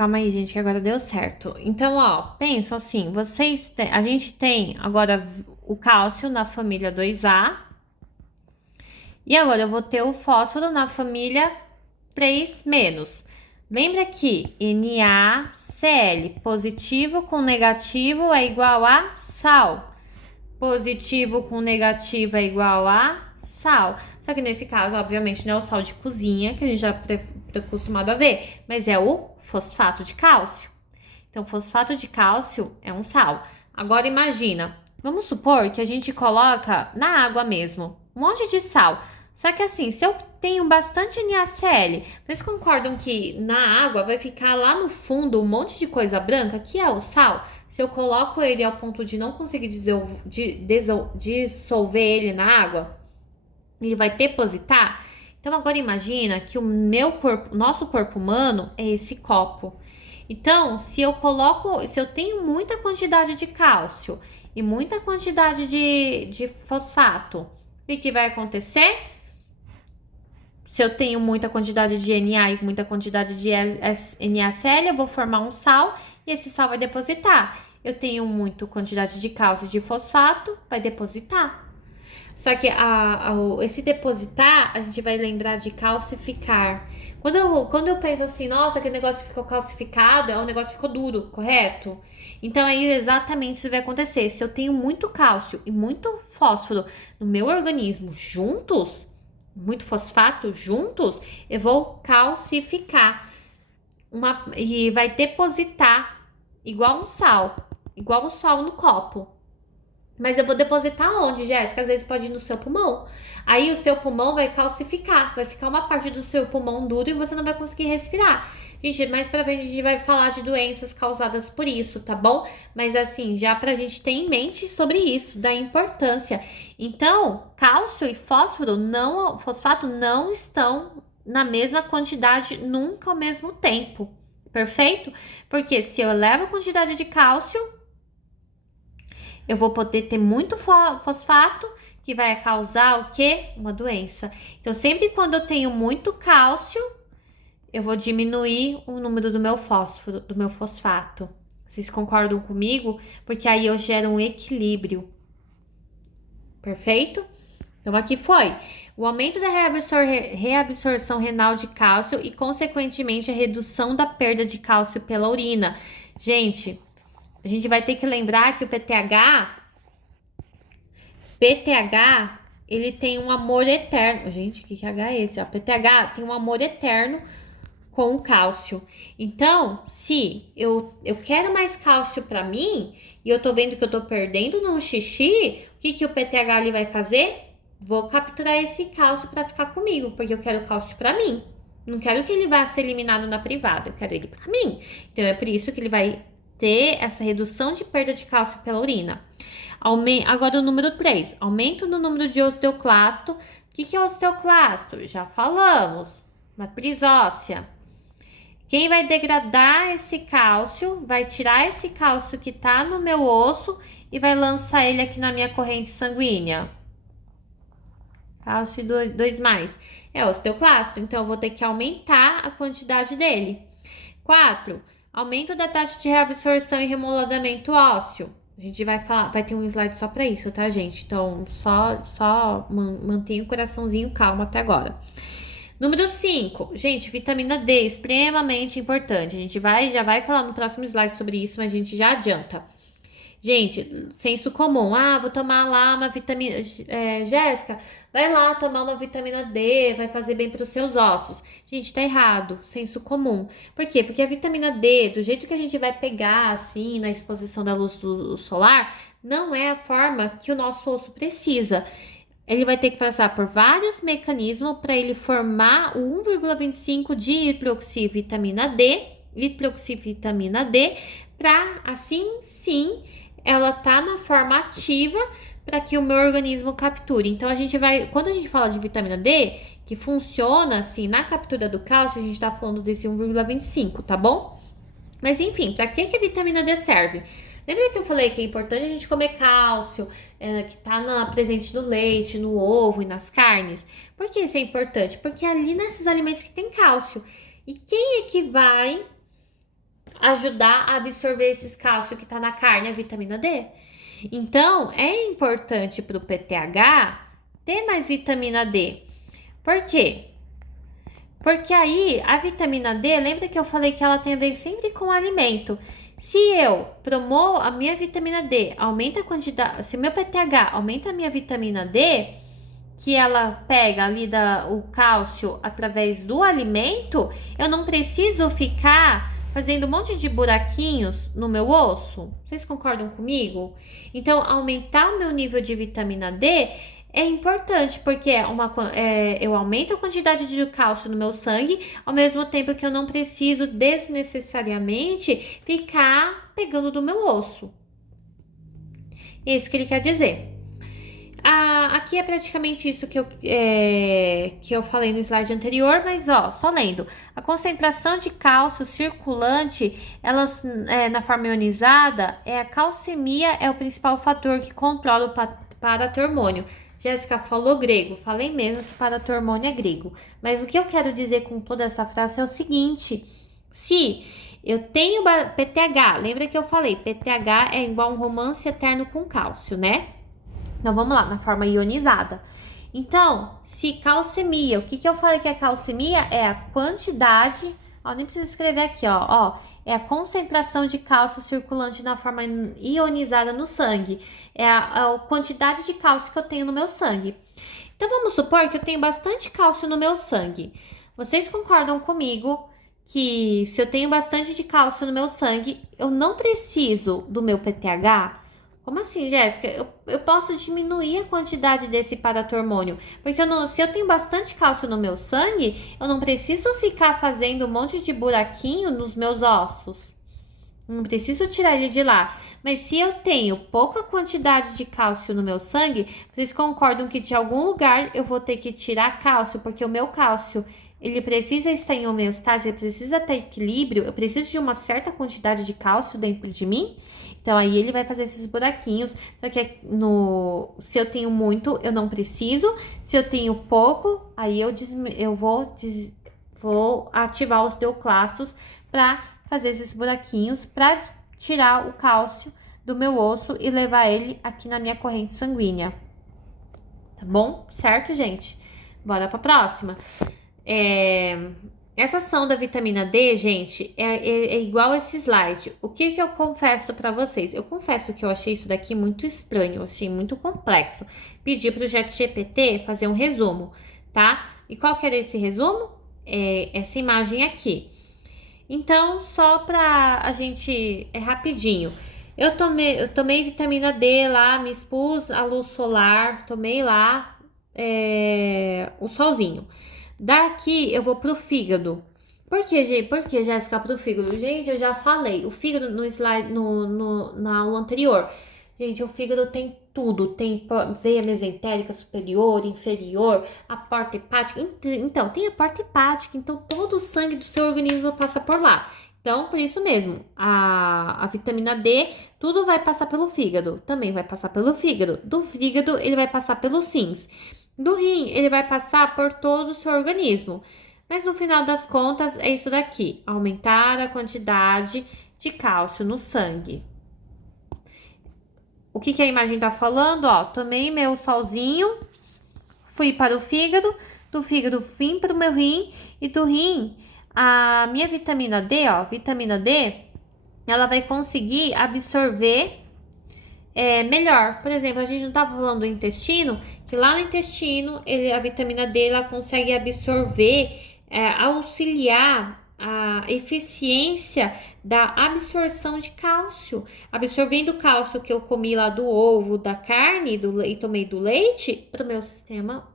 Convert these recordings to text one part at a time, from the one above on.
Calma aí, gente, que agora deu certo. Então, ó, pensa assim, a gente tem agora o cálcio na família 2A e agora eu vou ter o fósforo na família 3 menos. Lembra que NaCl, positivo com negativo é igual a sal. Positivo com negativo é igual a sal. Só que nesse caso, obviamente, não é o sal de cozinha, que a gente já tá acostumado a ver, mas é o fosfato de cálcio. Então, fosfato de cálcio é um sal. Agora, imagina, vamos supor que a gente coloca na água mesmo um monte de sal. Só que assim, se eu tenho bastante NaCl, vocês concordam que na água vai ficar lá no fundo um monte de coisa branca, que é o sal? Se eu coloco ele ao ponto de não conseguir dissolver ele na água, ele vai depositar? Então agora imagina que o nosso corpo humano é esse copo. Então, se eu tenho muita quantidade de cálcio e muita quantidade de fosfato, o que vai acontecer? Se eu tenho muita quantidade de Na e muita quantidade de NaCl, eu vou formar um sal e esse sal vai depositar. Eu tenho muita quantidade de cálcio e de fosfato, vai depositar. Só que esse depositar, a gente vai lembrar de calcificar. Quando eu penso assim, nossa, aquele negócio ficou calcificado, o negócio ficou duro, correto? Então aí exatamente isso vai acontecer. Se eu tenho muito cálcio e muito fósforo no meu organismo juntos, muito fosfato juntos, eu vou calcificar e vai depositar igual um sal no copo. Mas eu vou depositar onde, Jéssica? Às vezes pode ir no seu pulmão. Aí o seu pulmão vai calcificar, vai ficar uma parte do seu pulmão duro e você não vai conseguir respirar. Gente, mais pra frente a gente vai falar de doenças causadas por isso, tá bom? Mas assim, já pra gente ter em mente sobre isso, da importância. Então, cálcio e fosfato não estão na mesma quantidade nunca ao mesmo tempo. Perfeito? Porque se eu elevo a quantidade de cálcio, eu vou poder ter muito fosfato, que vai causar o quê? Uma doença. Então, sempre quando eu tenho muito cálcio, eu vou diminuir o número do meu fósforo, do meu fosfato. Vocês concordam comigo? Porque aí eu gero um equilíbrio. Perfeito? Então, aqui foi o aumento da reabsorção renal de cálcio e, consequentemente, a redução da perda de cálcio pela urina. Gente, a gente vai ter que lembrar que o PTH, ele tem um amor eterno. Gente, que H é esse? O PTH tem um amor eterno com o cálcio. Então, se eu quero mais cálcio para mim e eu tô vendo que eu tô perdendo no xixi, o que o PTH ali vai fazer? Vou capturar esse cálcio para ficar comigo, porque eu quero cálcio para mim. Não quero que ele vá ser eliminado na privada, eu quero ele para mim. Então, é por isso que ele vai ter essa redução de perda de cálcio pela urina. Agora o número 3, aumento no número de osteoclasto. O que é osteoclasto? Já falamos, matriz óssea. Quem vai degradar esse cálcio, vai tirar esse cálcio que tá no meu osso e vai lançar ele aqui na minha corrente sanguínea. Cálcio 2+. É osteoclasto, então eu vou ter que aumentar a quantidade dele. 4. Aumento da taxa de reabsorção e remodelamento ósseo. A gente vai ter um slide só para isso, tá, gente? Então, só mantenha o coraçãozinho calmo até agora. Número 5, gente, vitamina D, extremamente importante. A gente já vai falar no próximo slide sobre isso, mas a gente já adianta. Gente, senso comum. Vou tomar lá uma vitamina. Jéssica, vai lá tomar uma vitamina D, vai fazer bem para os seus ossos. Gente, tá errado. Senso comum. Por quê? Porque a vitamina D, do jeito que a gente vai pegar, assim, na exposição da luz solar, não é a forma que o nosso osso precisa. Ele vai ter que passar por vários mecanismos para ele formar o 1,25 de hidroxivitamina D, para assim sim ela tá na forma ativa para que o meu organismo capture. Então quando a gente fala de vitamina D, que funciona assim na captura do cálcio, a gente tá falando desse 1,25, tá bom? Mas enfim, para que a vitamina D serve? Lembra que eu falei que é importante a gente comer cálcio, que tá presente no leite, no ovo e nas carnes? Por que isso é importante? Porque é ali nesses alimentos que tem cálcio. E quem é que vai ajudar a absorver esses cálcios que tá na carne, a vitamina D. Então, é importante para o PTH ter mais vitamina D. Por quê? Porque aí a vitamina D, lembra que eu falei que ela tem a ver sempre com o alimento. Se eu promovo a minha vitamina D, aumenta a quantidade, se o meu PTH aumenta a minha vitamina D, que ela pega ali o cálcio através do alimento, eu não preciso ficar fazendo um monte de buraquinhos no meu osso. Vocês concordam comigo? Então, aumentar o meu nível de vitamina D é importante, porque eu aumento a quantidade de cálcio no meu sangue, ao mesmo tempo que eu não preciso desnecessariamente ficar pegando do meu osso. É isso que ele quer dizer. Aqui é praticamente isso que eu falei no slide anterior, mas ó, só lendo. A concentração de cálcio circulante, na forma ionizada, a calcemia é o principal fator que controla o paratormônio. Jéssica falou grego, falei mesmo que paratormônio é grego. Mas o que eu quero dizer com toda essa frase é o seguinte: se eu tenho PTH, lembra que eu falei, PTH é igual a um romance eterno com cálcio, né? Então, vamos lá, na forma ionizada. Então, se calcemia, o que eu falei que é calcemia? É a quantidade, nem preciso escrever aqui, é a concentração de cálcio circulante na forma ionizada no sangue. É a quantidade de cálcio que eu tenho no meu sangue. Então, vamos supor que eu tenho bastante cálcio no meu sangue. Vocês concordam comigo que se eu tenho bastante de cálcio no meu sangue, eu não preciso do meu PTH? Como assim, Jéssica? Eu posso diminuir a quantidade desse paratormônio, porque se eu tenho bastante cálcio no meu sangue, eu não preciso ficar fazendo um monte de buraquinho nos meus ossos. Não preciso tirar ele de lá. Mas se eu tenho pouca quantidade de cálcio no meu sangue, vocês concordam que de algum lugar eu vou ter que tirar cálcio, porque o meu cálcio, ele precisa estar em homeostase, ele precisa ter equilíbrio, eu preciso de uma certa quantidade de cálcio dentro de mim. Então, aí ele vai fazer esses buraquinhos. Só que se eu tenho muito, eu não preciso. Se eu tenho pouco, aí eu vou ativar os deoclastos para fazer esses buraquinhos, para tirar o cálcio do meu osso e levar ele aqui na minha corrente sanguínea. Tá bom? Certo, gente? Bora para a próxima. Essa ação da vitamina D, gente, é igual esse slide. O que eu confesso para vocês? Eu confesso que eu achei isso daqui muito estranho, eu achei muito complexo. Pedi para o ChatGPT fazer um resumo, tá? E qual que era esse resumo? Essa imagem aqui. Então, só para a gente... rapidinho. Eu tomei vitamina D lá, me expus à luz solar, tomei lá o solzinho. Daqui eu vou pro fígado. Por que, Jéssica, pro fígado? Gente, eu já falei. O fígado no slide, na aula anterior. Gente, o fígado tem tudo. Tem veia mesentérica superior, inferior, a porta hepática. Então, tem a porta hepática. Então, todo o sangue do seu organismo passa por lá. Então, por isso mesmo, a vitamina D, tudo vai passar pelo fígado. Também vai passar pelo fígado. Do fígado, ele vai passar pelos rins. Do rim, ele vai passar por todo o seu organismo. Mas no final das contas, é isso daqui. Aumentar a quantidade de cálcio no sangue. O que a imagem tá falando? Tomei meu solzinho, fui para o fígado, do fígado vim para o meu rim, e do rim, a minha vitamina D, vitamina D, ela vai conseguir absorver melhor. Por exemplo, a gente não tava falando do intestino, que lá no intestino, a vitamina D, ela consegue absorver, auxiliar a eficiência da absorção de cálcio. Absorvendo o cálcio que eu comi lá do ovo, da carne e tomei do leite para o meu sistema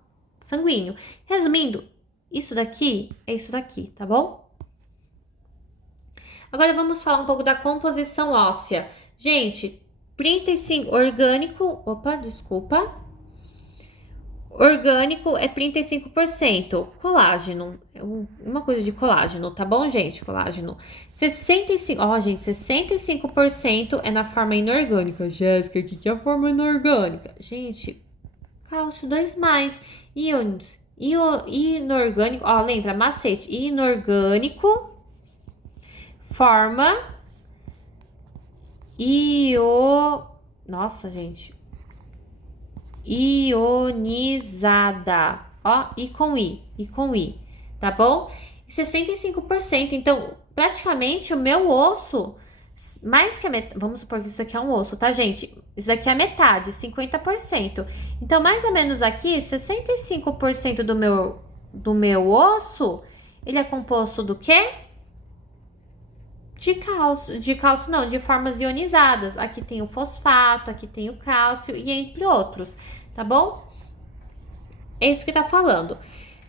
sanguíneo. Resumindo, isso daqui é isso daqui, tá bom? Agora vamos falar um pouco da composição óssea. Gente, 35 orgânico, orgânico é 35%, colágeno, uma coisa de colágeno, tá bom, gente? Colágeno. 65% é na forma inorgânica. Jéssica, o que é a forma inorgânica? Gente, cálcio 2+, íons, inorgânico, lembra, macete, inorgânico forma Nossa, gente. Ionizada. Ó, e com I, tá bom? 65%. Então, praticamente o meu osso, mais que a metade, vamos supor que isso aqui é um osso, tá, gente? Isso aqui é a metade, 50%. Então, mais ou menos aqui, 65% do meu osso, ele é composto do quê? De cálcio não, de formas ionizadas. Aqui tem o fosfato, aqui tem o cálcio e entre outros, tá bom? É isso que tá falando.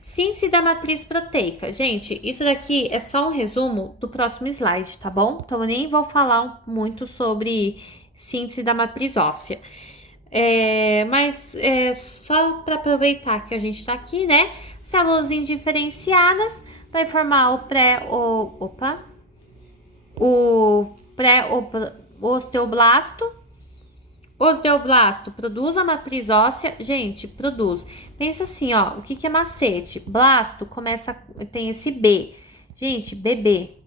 Síntese da matriz proteica. Gente, isso daqui é só um resumo do próximo slide, tá bom? Então, eu nem vou falar muito sobre síntese da matriz óssea. Mas só para aproveitar que a gente tá aqui, né? Células indiferenciadas vai formar o pré-osteoblasto. Osteoblasto produz a matriz óssea, gente, produz. Pensa assim, ó, o que é macete? Blasto tem esse B. Gente, bebê.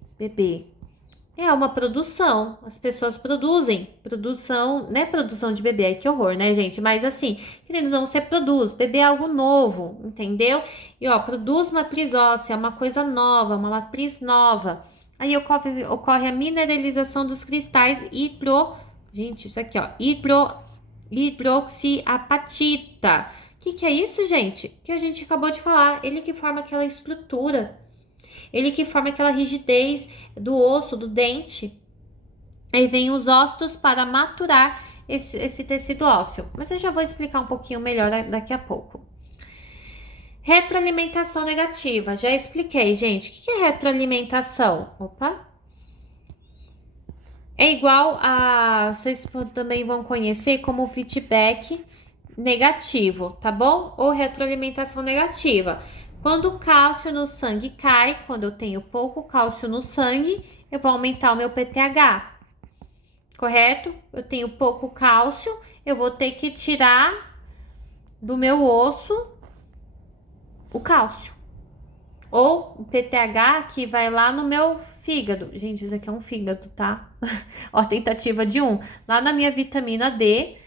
É uma produção, as pessoas produzem. Produção, não é produção de bebê, que horror, né, gente? Mas assim, querendo ou não, você produz. Bebê é algo novo, entendeu? E ó, produz matriz óssea, uma coisa nova, uma matriz nova. Aí ocorre a mineralização dos cristais Gente, isso aqui, ó. Hidroxiapatita. O que é isso, gente? Que a gente acabou de falar. Ele que forma aquela estrutura. Ele que forma aquela rigidez do osso, do dente. Aí vem os ósseos para maturar esse tecido ósseo. Mas eu já vou explicar um pouquinho melhor daqui a pouco. Retroalimentação negativa. Já expliquei, gente. O que é retroalimentação? Opa! É igual a... Vocês também vão conhecer como feedback negativo, tá bom? Ou retroalimentação negativa. Quando o cálcio no sangue cai, quando eu tenho pouco cálcio no sangue, eu vou aumentar o meu PTH. Correto? Eu tenho pouco cálcio, eu vou ter que tirar do meu osso o cálcio. Ou o PTH que vai lá no meu fígado. Gente, isso aqui é um fígado, tá? Ó, tentativa de 1. Lá na minha vitamina D,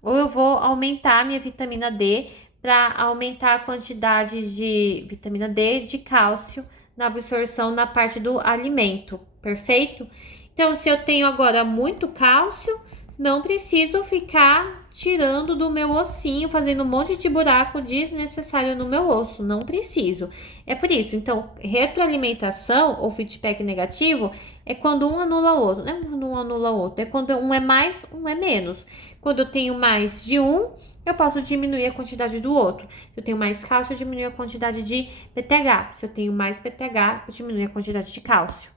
ou eu vou aumentar a minha vitamina D para aumentar a quantidade de vitamina D, de cálcio na absorção na parte do alimento, perfeito? Então, se eu tenho agora muito cálcio, não preciso ficar tirando do meu ossinho, fazendo um monte de buraco desnecessário no meu osso. Não preciso. É por isso. Então, retroalimentação ou feedback negativo é quando um anula o outro. Não é quando um anula o outro. É quando um é mais, um é menos. Quando eu tenho mais de um, eu posso diminuir a quantidade do outro. Se eu tenho mais cálcio, eu diminuo a quantidade de PTH. Se eu tenho mais PTH, eu diminuo a quantidade de cálcio.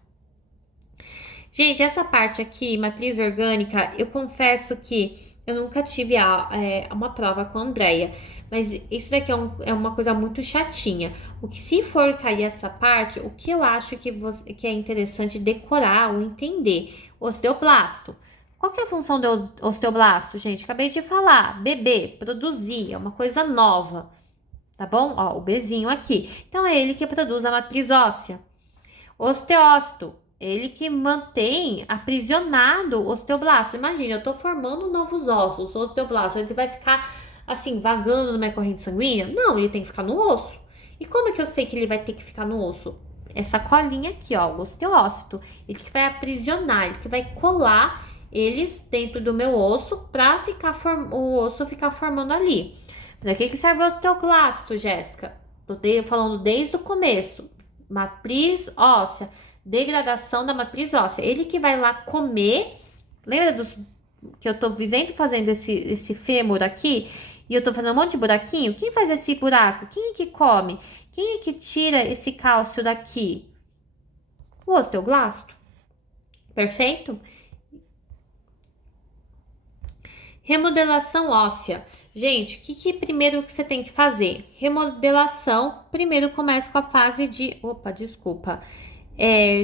Gente, essa parte aqui, matriz orgânica, eu confesso que eu nunca tive uma prova com a Andrea, mas isso daqui é uma coisa muito chatinha. O que, se for cair essa parte, o que eu acho que é interessante decorar ou entender? Osteoblasto. Qual que é a função do osteoblasto, gente? Acabei de falar, bebê, produzir, é uma coisa nova, tá bom? Ó, o Bzinho aqui. Então, é ele que produz a matriz óssea. Osteócito. Ele que mantém aprisionado o osteoblasto. Imagina, eu tô formando novos ossos. O osteoblasto, ele vai ficar assim, vagando na minha corrente sanguínea? Não, ele tem que ficar no osso. E como é que eu sei que ele vai ter que ficar no osso? Essa colinha aqui, ó, o osteócito. Ele que vai aprisionar, ele que vai colar eles dentro do meu osso para o osso ficar formando ali. Para que serve o osteoclasto, Jéssica? Tô falando desde o começo. Matriz óssea. Degradação da matriz óssea. Ele que vai lá comer. Lembra que eu tô vivendo fazendo esse fêmur aqui? E eu tô fazendo um monte de buraquinho? Quem faz esse buraco? Quem é que come? Quem é que tira esse cálcio daqui? O osteoblasto. Perfeito? Remodelação óssea. Gente, o que primeiro que você tem que fazer? Remodelação. Primeiro começa com a fase de... Opa, desculpa.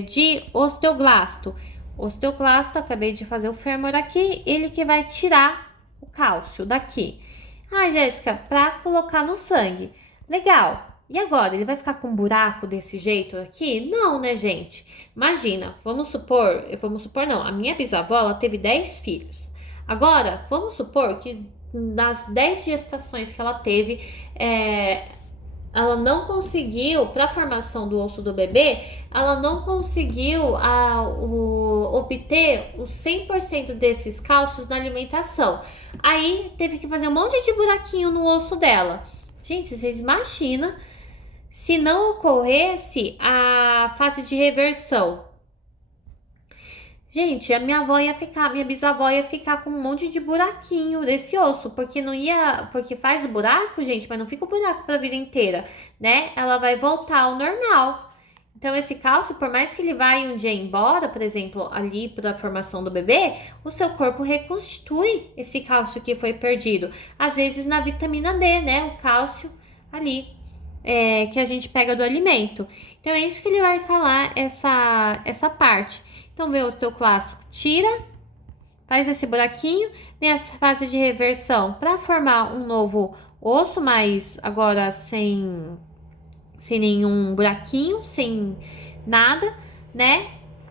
De osteoclasto. Osteoclasto, acabei de fazer o fêmur aqui, ele que vai tirar o cálcio daqui. Ah, Jéssica, para colocar no sangue. Legal. E agora, ele vai ficar com um buraco desse jeito aqui? Não, né, gente? Imagina, vamos supor não, a minha bisavó, ela teve 10 filhos. Agora, vamos supor que nas 10 gestações que ela teve, ela não conseguiu, para a formação do osso do bebê, ela não conseguiu obter os 100% desses cálcios na alimentação. Aí teve que fazer um monte de buraquinho no osso dela. Gente, vocês imaginam se não ocorresse a fase de reversão? Gente, a minha bisavó ia ficar com um monte de buraquinho desse osso, porque faz o buraco, gente, mas não fica o buraco para a vida inteira, né? Ela vai voltar ao normal. Então, esse cálcio, por mais que ele vá um dia embora, por exemplo, ali para a formação do bebê, o seu corpo reconstitui esse cálcio que foi perdido. Às vezes na vitamina D, né? O cálcio ali que a gente pega do alimento. Então, é isso que ele vai falar, essa parte. Então, vê o osteoclasto, tira, faz esse buraquinho, nessa fase de reversão, para formar um novo osso, mas agora sem nenhum buraquinho, sem nada, né?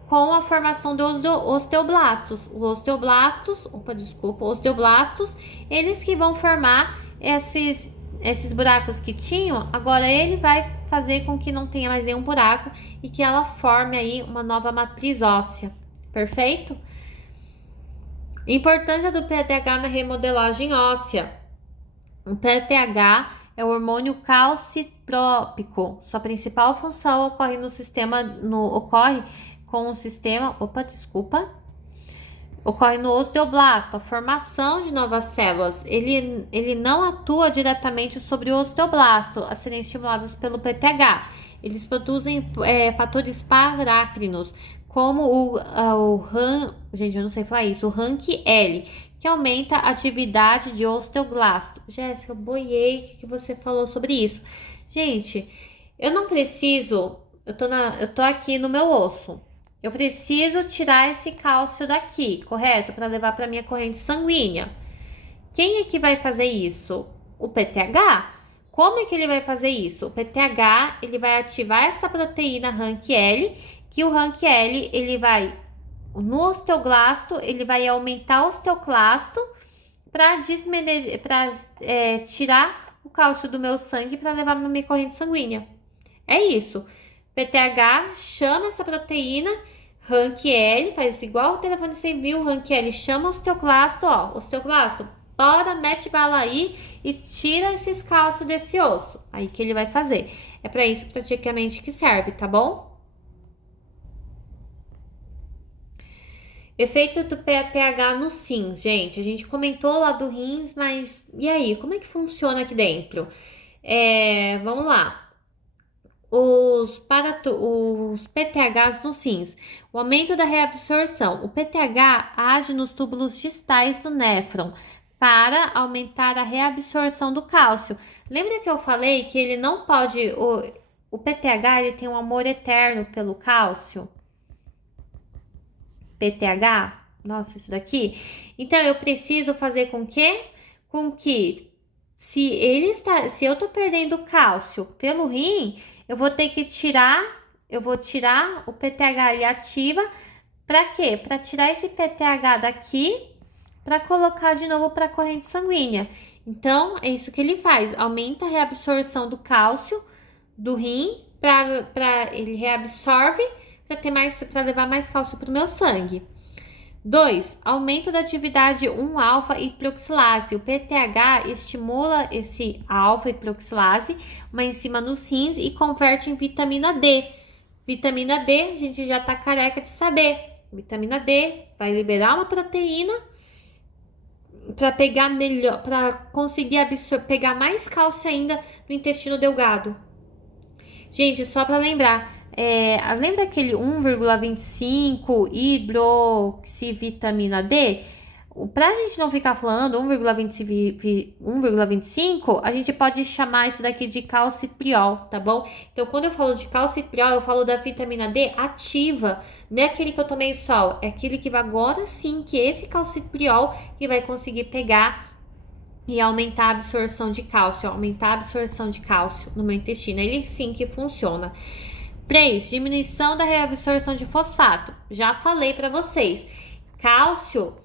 Com a formação dos osteoblastos. Os osteoblastos, eles que vão formar esses buracos que tinham, agora ele vai fazer com que não tenha mais nenhum buraco e que ela forme aí uma nova matriz óssea. Perfeito? Importância do PTH na remodelagem óssea. O PTH é o hormônio calcitrópico. Sua principal função ocorre ocorre no osteoblasto, a formação de novas células. Ele não atua diretamente sobre o osteoblasto a serem estimulados pelo PTH. Eles produzem fatores parácrinos, como o RANQ-L, que aumenta a atividade de osteoblasto. Jéssica, boiei, o que você falou sobre isso? Gente, eu não preciso, eu tô aqui no meu osso. Eu preciso tirar esse cálcio daqui, correto? Para levar para minha corrente sanguínea. Quem é que vai fazer isso? O PTH. Como é que ele vai fazer isso? O PTH, ele vai ativar essa proteína RANQ-L, que o RANQ-L, ele vai no osteoclasto, ele vai aumentar o osteoclasto para tirar o cálcio do meu sangue para levar na minha corrente sanguínea. É isso. PTH chama essa proteína, RANQ-L, faz igual o telefone sem viu, RANQ-L chama o osteoclasto, osteoclasto, bora, mete bala aí e tira esses cálcios desse osso. Aí que ele vai fazer. É para isso praticamente que serve, tá bom? Efeito do PTH nos rins, gente. A gente comentou lá do rins, mas e aí? Como é que funciona aqui dentro? Vamos lá. Os PTHs nos rins. O aumento da reabsorção. O PTH age nos túbulos distais do néfron para aumentar a reabsorção do cálcio. Lembra que eu falei que ele não pode... O PTH ele tem um amor eterno pelo cálcio? PTH? Nossa, isso daqui. Então, eu preciso fazer com que se eu tô perdendo cálcio pelo rim, eu vou ter que tirar o PTH ali ativa. Para quê? Para tirar esse PTH daqui, para colocar de novo para a corrente sanguínea. Então, é isso que ele faz. Aumenta a reabsorção do cálcio do rim, para ele reabsorve, para levar mais cálcio para o meu sangue. 2. Aumento da atividade 1-alfa-hidroxilase. O PTH estimula esse alfa-hidroxilase, uma enzima nos rins, e converte em vitamina D. Vitamina D, a gente já tá careca de saber. Vitamina D vai liberar uma proteína para pegar melhor, para conseguir pegar mais cálcio ainda no intestino delgado. Gente, só para lembrar, lembra aquele 1,25 hidroxivitamina D? Pra gente não ficar falando 1,25, a gente pode chamar isso daqui de calcitriol, tá bom? Então, quando eu falo de calcitriol, eu falo da vitamina D ativa, não é aquele que eu tomei sol, é aquele que vai agora sim, que é esse calcitriol que vai conseguir pegar e aumentar a absorção de cálcio, no meu intestino. Ele sim que funciona. 3. Diminuição da reabsorção de fosfato. Já falei para vocês. Cálcio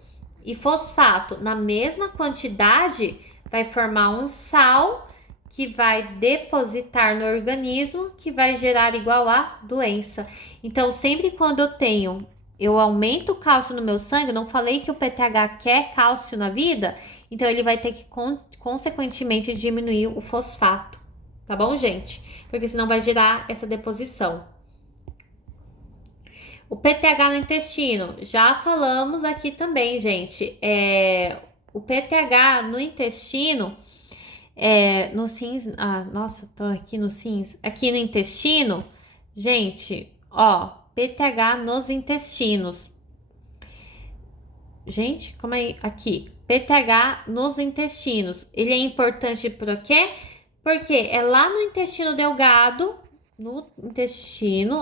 e fosfato na mesma quantidade vai formar um sal que vai depositar no organismo, que vai gerar igual a doença. Então, sempre quando eu aumento o cálcio no meu sangue, não falei que o PTH quer cálcio na vida, então ele vai ter que consequentemente diminuir o fosfato, tá bom, gente? Porque senão vai gerar essa deposição. O PTH no intestino, já falamos aqui também, gente. O PTH no intestino, no SINS. Ah, nossa, tô aqui no SINS. Aqui no intestino, gente, ó, PTH nos intestinos. Gente, como é aqui? PTH nos intestinos. Ele é importante por quê? Porque é lá no intestino delgado,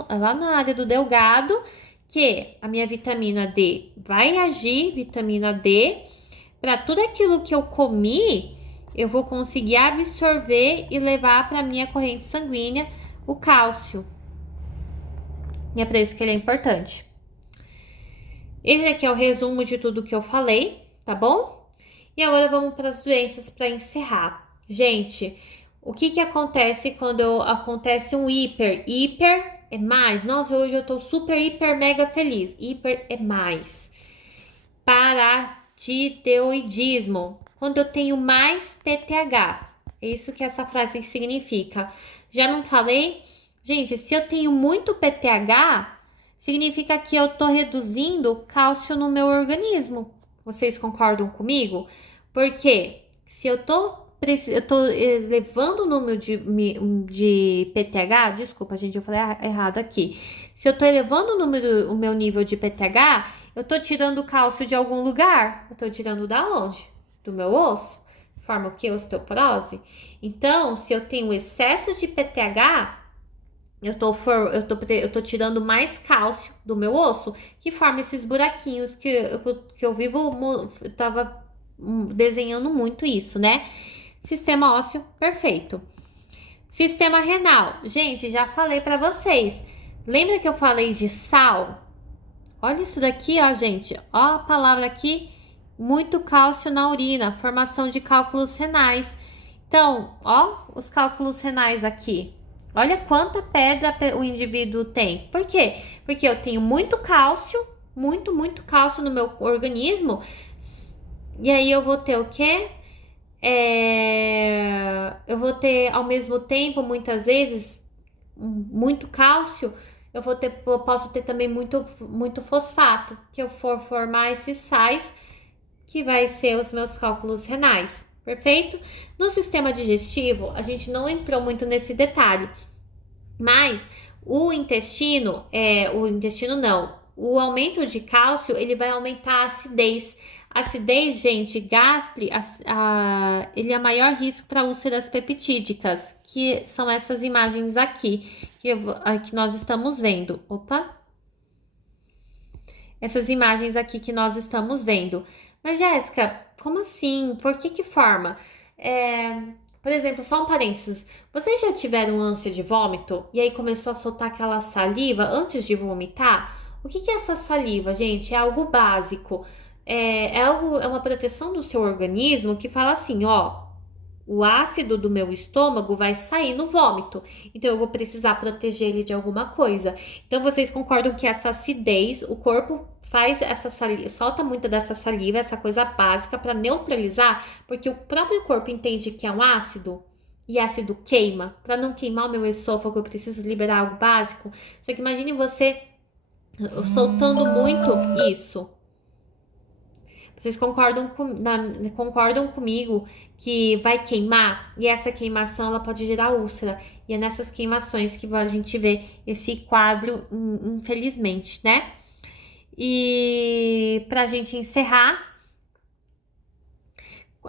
é lá na área do delgado, que a minha vitamina D vai agir, vitamina D, para tudo aquilo que eu comi, eu vou conseguir absorver e levar para minha corrente sanguínea o cálcio. E é para isso que ele é importante. Esse aqui é o resumo de tudo que eu falei, tá bom? E agora vamos para as doenças para encerrar. Gente, o que acontece quando acontece um hiper? Hiper é mais. Nossa, hoje eu tô super, hiper, mega feliz. Hiper é mais. Paratireoidismo. Quando eu tenho mais PTH. É isso que essa frase significa. Já não falei? Gente, se eu tenho muito PTH, significa que eu tô reduzindo o cálcio no meu organismo. Vocês concordam comigo? Porque se eu tô elevando o número de PTH, desculpa, gente, eu falei errado aqui. Se eu tô elevando o meu nível de PTH, eu tô tirando cálcio de algum lugar. Eu tô tirando da onde? Do meu osso? Forma o que? Osteoporose? Então, se eu tenho excesso de PTH, eu tô tirando mais cálcio do meu osso, que forma esses buraquinhos que eu vivo, eu tava desenhando muito isso, né? Sistema ósseo, perfeito. Sistema renal. Gente, já falei para vocês. Lembra que eu falei de sal? Olha isso daqui, ó, gente. Ó a palavra aqui, muito cálcio na urina, formação de cálculos renais. Então, ó, os cálculos renais aqui. Olha quanta pedra o indivíduo tem. Por quê? Porque eu tenho muito cálcio, muito cálcio no meu organismo. E aí eu vou ter o quê? Eu vou ter ao mesmo tempo, muitas vezes, muito cálcio. Eu posso ter também muito fosfato, que eu for formar esses sais, que vai ser os meus cálculos renais. Perfeito? No sistema digestivo, a gente não entrou muito nesse detalhe, mas o intestino o aumento de cálcio, ele vai aumentar a acidez. Acidez, gente, ele é maior risco para úlceras peptídicas, que são essas imagens aqui, que nós estamos vendo. Opa! Essas imagens aqui que nós estamos vendo. Mas, Jéssica, como assim? Por que forma? Por exemplo, só um parênteses. Vocês já tiveram ânsia de vômito e aí começou a soltar aquela saliva antes de vomitar? O que é essa saliva, gente? É algo básico. É uma proteção do seu organismo que fala assim, ó, o ácido do meu estômago vai sair no vômito, então eu vou precisar proteger ele de alguma coisa. Então vocês concordam que essa acidez, o corpo faz essa saliva, solta muito dessa saliva, essa coisa básica para neutralizar, porque o próprio corpo entende que é um ácido e ácido queima. Para não queimar o meu esôfago, eu preciso liberar algo básico. Só que imagine você soltando muito isso. Vocês concordam comigo que vai queimar? E essa queimação ela pode gerar úlcera. E é nessas queimações que a gente vê esse quadro, infelizmente, né? E pra gente encerrar,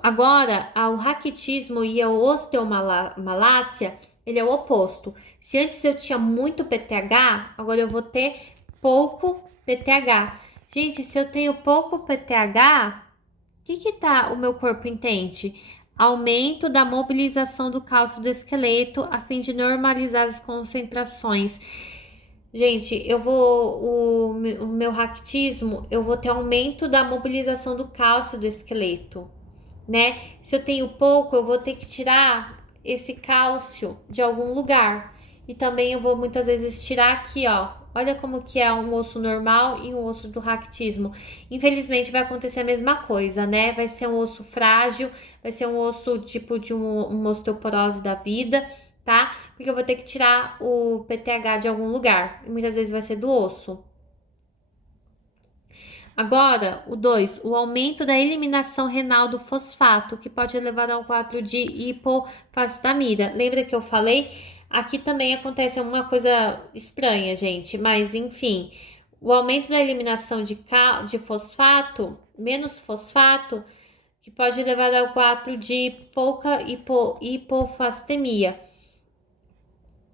agora o raquitismo e a osteomalácia, ele é o oposto. Se antes eu tinha muito PTH, agora eu vou ter pouco PTH. Gente, se eu tenho pouco PTH, o meu corpo entende? aumento da mobilização do cálcio do esqueleto a fim de normalizar as concentrações. Gente, o meu raquitismo, eu vou ter aumento da mobilização do cálcio do esqueleto, né? Se eu tenho pouco, eu vou ter que tirar esse cálcio de algum lugar. E também eu vou muitas vezes tirar aqui, ó. Olha como que é um osso normal e um osso do raquitismo. Infelizmente vai acontecer a mesma coisa, né? Vai ser um osso frágil, vai ser um osso tipo de uma osteoporose da vida, tá? Porque eu vou ter que tirar o PTH de algum lugar. E muitas vezes vai ser do osso. Agora, o 2, o aumento da eliminação renal do fosfato, que pode levar ao quadro de hipofosfatamia. Lembra que eu falei? Aqui também acontece uma coisa estranha, gente, mas enfim, o aumento da eliminação de fosfato, menos fosfato, que pode levar ao quadro de pouca hipofosfatemia,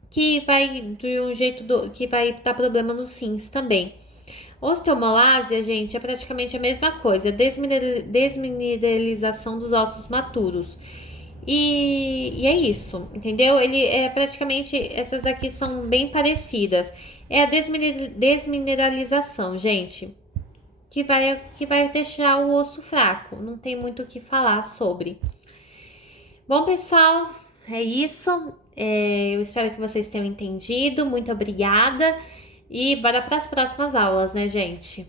que vai de um jeito que vai dar problema nos rins também. Osteomalásia, gente, é praticamente a mesma coisa, desmineralização dos ossos maturos. E é isso, entendeu? Ele é praticamente, essas aqui são bem parecidas. É a desmineralização, gente, que vai deixar o osso fraco. Não tem muito o que falar sobre. Bom, pessoal, é isso. Eu espero que vocês tenham entendido. Muito obrigada. E bora para as próximas aulas, né, gente?